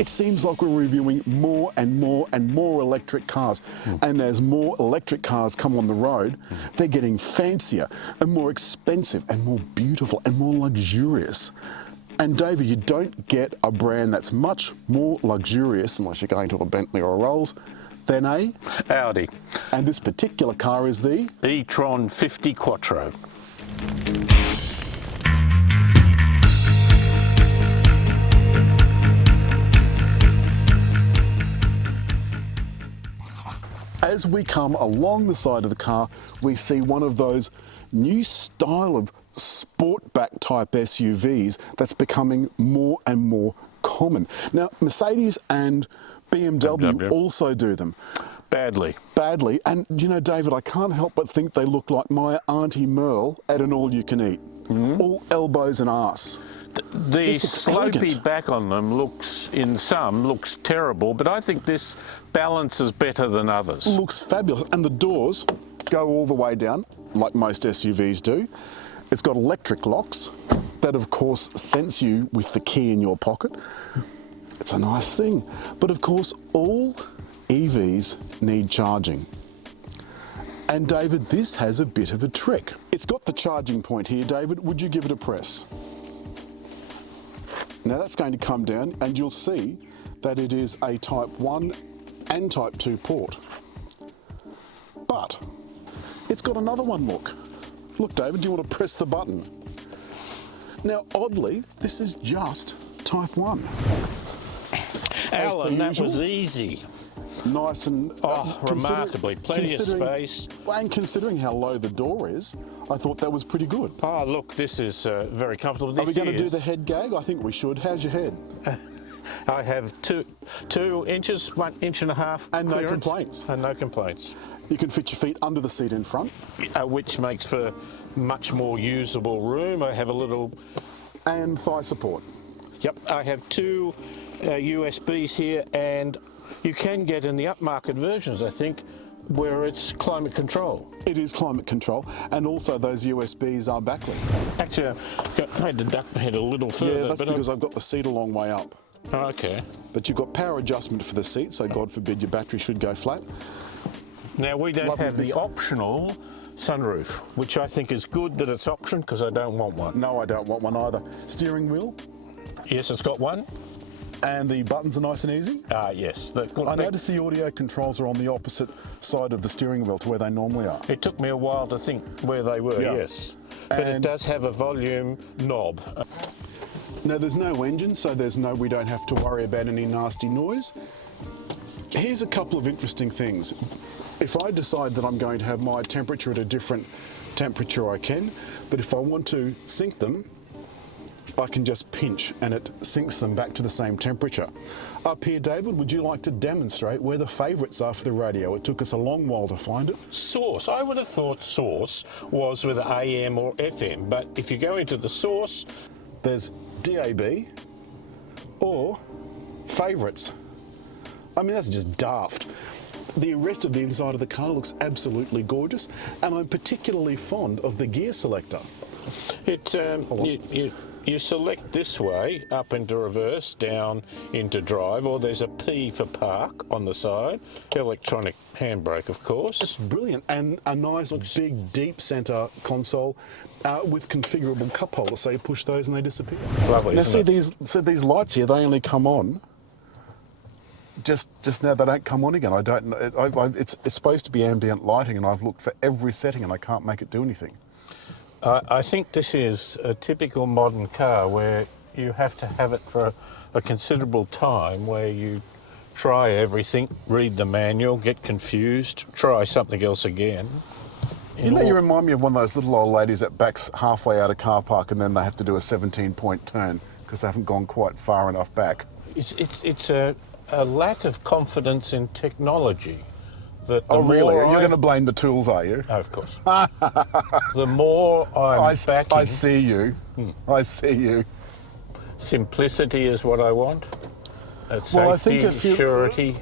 It seems like we're reviewing more and more and more electric cars. And as more electric cars come on the road, they're getting fancier and more expensive and more beautiful and more luxurious. And David, you don't get a brand that's much more luxurious, unless you're going to a Bentley or a Rolls, than a Audi. And this particular car is the E Tron 50 Quattro. As we come along the side of the car, we see one of those new style of sportback type SUVs that's becoming more and more common. Now, Mercedes and BMW also do them. Badly. Badly. And you know, David, I can't help but think they look like my Auntie Merle at an all-you-can-eat. All elbows and arse. The slopey back on them looks terrible, but I think this balances better than others. Looks fabulous. And the doors go all the way down, like most SUVs do. It's got electric locks that, of course, sense you with the key in your pocket. It's a nice thing. But, of course, all EVs need charging. And, David, this has a bit of a trick. It's got the charging point here, David. Would you give it a press? Now that's going to come down and you'll see that it is a Type 1 and Type 2 port. But it's got another one, look. Look, David, do you want to press the button? Now, oddly, this is just Type 1. Alan, that was easy. Nice and... remarkably. Plenty of space. And considering how low the door is, I thought that was pretty good. Oh, look, this is very comfortable. Are we going to do the head gag? I think we should. How's your head? I have 2 inches, 1.5 inches. And no complaints. And no complaints. You can fit your feet under the seat in front. Which makes for much more usable room. I have a little... And thigh support. Yep, I have 2 USBs here, and you can get in the upmarket versions, I think, where it's climate control. It is climate control, and also those USBs are backlit. Actually, I had to duck my head a little further. Yeah, that's because I've got the seat a long way up. Oh, okay. But you've got power adjustment for the seat, so God forbid your battery should go flat. Now, we don't have the optional sunroof, which I think is good that it's option, because I don't want one. No, I don't want one either. Steering wheel? Yes, it's got one. And the buttons are nice and easy? Yes. I noticed the audio controls are on the opposite side of the steering wheel to where they normally are. It took me a while to think where they were, yes. But it does have a volume knob. Now, there's no engine, so we don't have to worry about any nasty noise. Here's a couple of interesting things. If I decide that I'm going to have my temperature at a different temperature, I can. But if I want to sync them, I can just pinch and it syncs them back to the same temperature. Up here, David, would you like to demonstrate where the favourites are for the radio? It took us a long while to find it. Source. I would have thought source was with AM or FM, but if you go into the source, there's DAB or favourites. I mean, that's just daft. The rest of the inside of the car looks absolutely gorgeous, and I'm particularly fond of the gear selector. You select this way, up into reverse, down into drive, or there's a P for park on the side. Electronic handbrake, of course. It's brilliant, and a nice big deep centre console with configurable cup holders, so you push those and they disappear. Lovely. Now see these lights here, they only come on. Just now they don't come on again. I don't know. It's supposed to be ambient lighting, and I've looked for every setting and I can't make it do anything. I think this is a typical modern car where you have to have it for a considerable time, where you try everything, read the manual, get confused, try something else again. You know, you remind me of one of those little old ladies that backs halfway out of car park and then they have to do a 17-point turn because they haven't gone quite far enough back. It's a lack of confidence in technology. You're going to blame the tools, are you? Oh, of course. The more I'm backing... I see you. I see you. Simplicity is what I want. Safety, surety.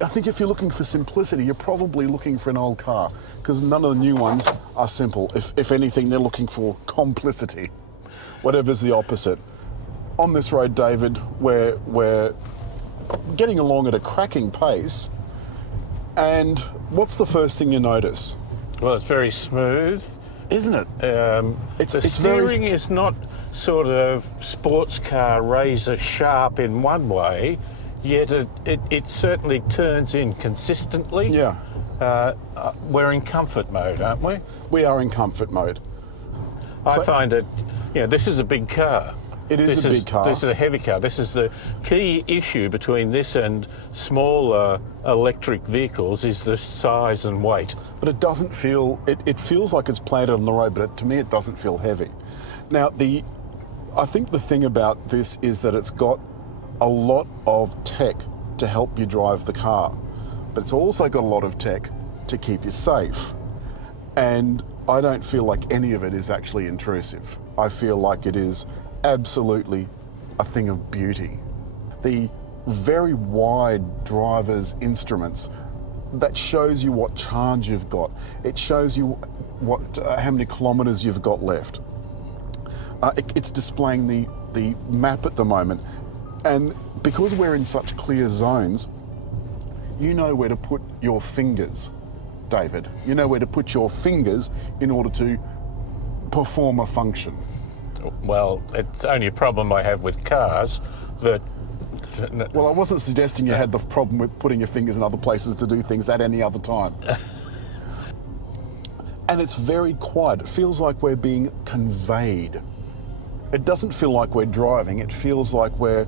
I think if you're looking for simplicity, you're probably looking for an old car, because none of the new ones are simple. If anything, they're looking for complicity, whatever's the opposite. On this road, David, we're getting along at a cracking pace. And what's the first thing you notice? Well, it's very smooth. Isn't it? The It's steering is not sort of sports car razor sharp in one way, yet it certainly turns in consistently. Yeah. We're in comfort mode, aren't we? We are in comfort mode. I find it, this is a big car. It is a big car. This is a heavy car. This is the key issue between this and smaller electric vehicles is the size and weight. But it doesn't feel, it feels like it's planted on the road, but to me it doesn't feel heavy. Now, I think the thing about this is that it's got a lot of tech to help you drive the car, but it's also got a lot of tech to keep you safe. And I don't feel like any of it is actually intrusive. I feel like it is absolutely a thing of beauty. The very wide driver's instruments, that shows you what charge you've got. It shows you how many kilometres you've got left. It's displaying the map at the moment. And because we're in such clear zones, you know where to put your fingers, David. You know where to put your fingers in order to perform a function. Well, it's only a problem I have with cars that... Well, I wasn't suggesting you had the problem with putting your fingers in other places to do things at any other time. And it's very quiet. It feels like we're being conveyed. It doesn't feel like we're driving. It feels like we're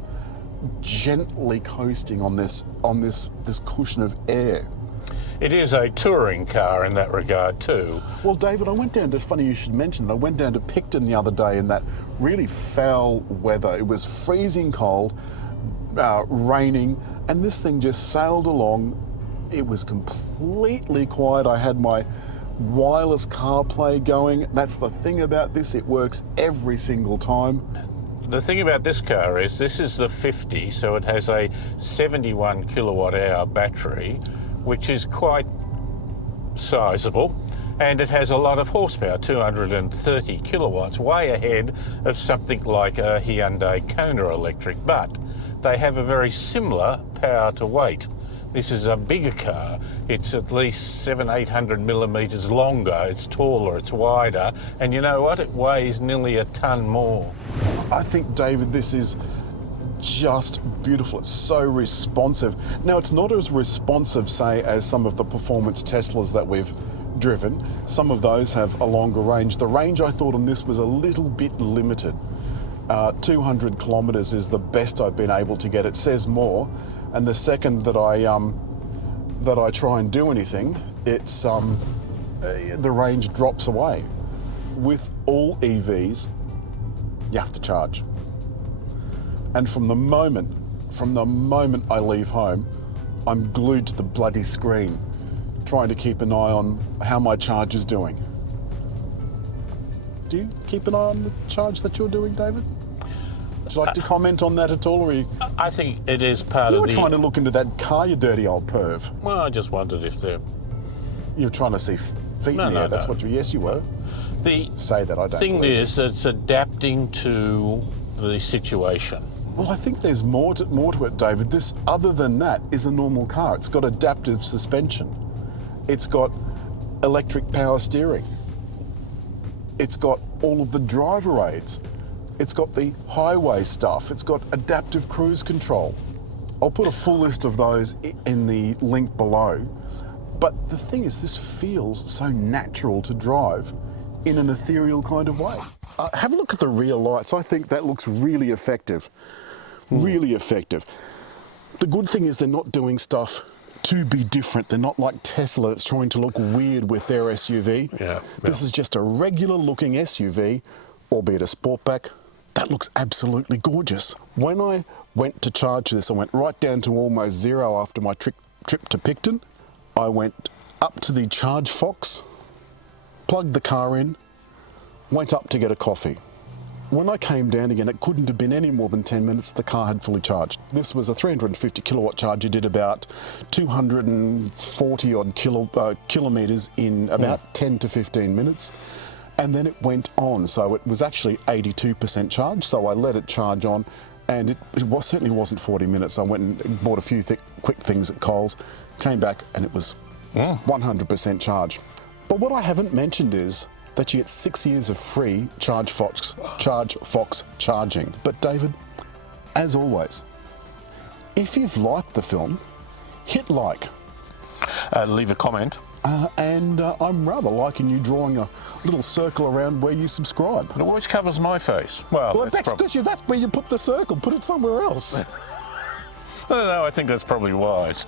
gently coasting on this cushion of air. It is a touring car in that regard too. Well, David, I went down to, it's funny you should mention it, I went down to Picton the other day in that really foul weather. It was freezing cold, raining, and this thing just sailed along. It was completely quiet. I had my wireless CarPlay going. That's the thing about this, it works every single time. The thing about this car is this is the 50, so it has a 71 kilowatt hour battery, which is quite sizable, and it has a lot of horsepower, 230 kilowatts, way ahead of something like a Hyundai Kona electric, but they have a very similar power to weight. This is a bigger car. It's at least 800 millimetres longer, it's taller, it's wider, and you know what? It weighs nearly a tonne more. I think, David, this is just beautiful. It's so responsive. Now, it's not as responsive, say, as some of the performance Teslas that we've driven. Some of those have a longer range. The range I thought on this was a little bit limited. 200 kilometres is the best I've been able to get. It says more, and the second that I try and do anything, it's the range drops away. With all EVs, you have to charge. And from the moment I leave home, I'm glued to the bloody screen, trying to keep an eye on how my charge is doing. Do you keep an eye on the charge that you're doing, David? Would you like to comment on that at all? Or I think it is part you of were the... trying to look into that car, you dirty old perv. Well, I just wondered if they're... You were trying to see feet in the air. That's what you... Yes, you were. The Say that, I don't thing believe is that it's adapting to the situation. Well, I think there's more to it, David. This, other than that, is a normal car. It's got adaptive suspension. It's got electric power steering. It's got all of the driver aids. It's got the highway stuff. It's got adaptive cruise control. I'll put a full list of those in the link below. But the thing is, this feels so natural to drive in an ethereal kind of way. Have a look at the rear lights. I think that looks really effective. Really effective. The good thing is they're not doing stuff to be different. They're not like Tesla that's trying to look weird with their SUV. Yeah. This is just a regular looking SUV, albeit a Sportback. That looks absolutely gorgeous. When I went to charge this, I went right down to almost zero after my trip to Picton. I went up to the Charge Fox, plugged the car in, went up to get a coffee. When I came down again, it couldn't have been any more than 10 minutes, the car had fully charged. This was a 350 kilowatt charge. It did about 240 odd kilometres in about 10 to 15 minutes. And then it went on, so it was actually 82% charge, so I let it charge on, And it certainly wasn't 40 minutes. I went and bought a few quick things at Coles, came back, and it was 100% charge. But what I haven't mentioned is that you get 6 years of free Charge Fox charging. But David, as always, if you've liked the film, hit like. Leave a comment. And I'm rather liking you drawing a little circle around where you subscribe. It always covers my face. Well, That's because that's where you put the circle. Put it somewhere else. I don't know, I think that's probably wise.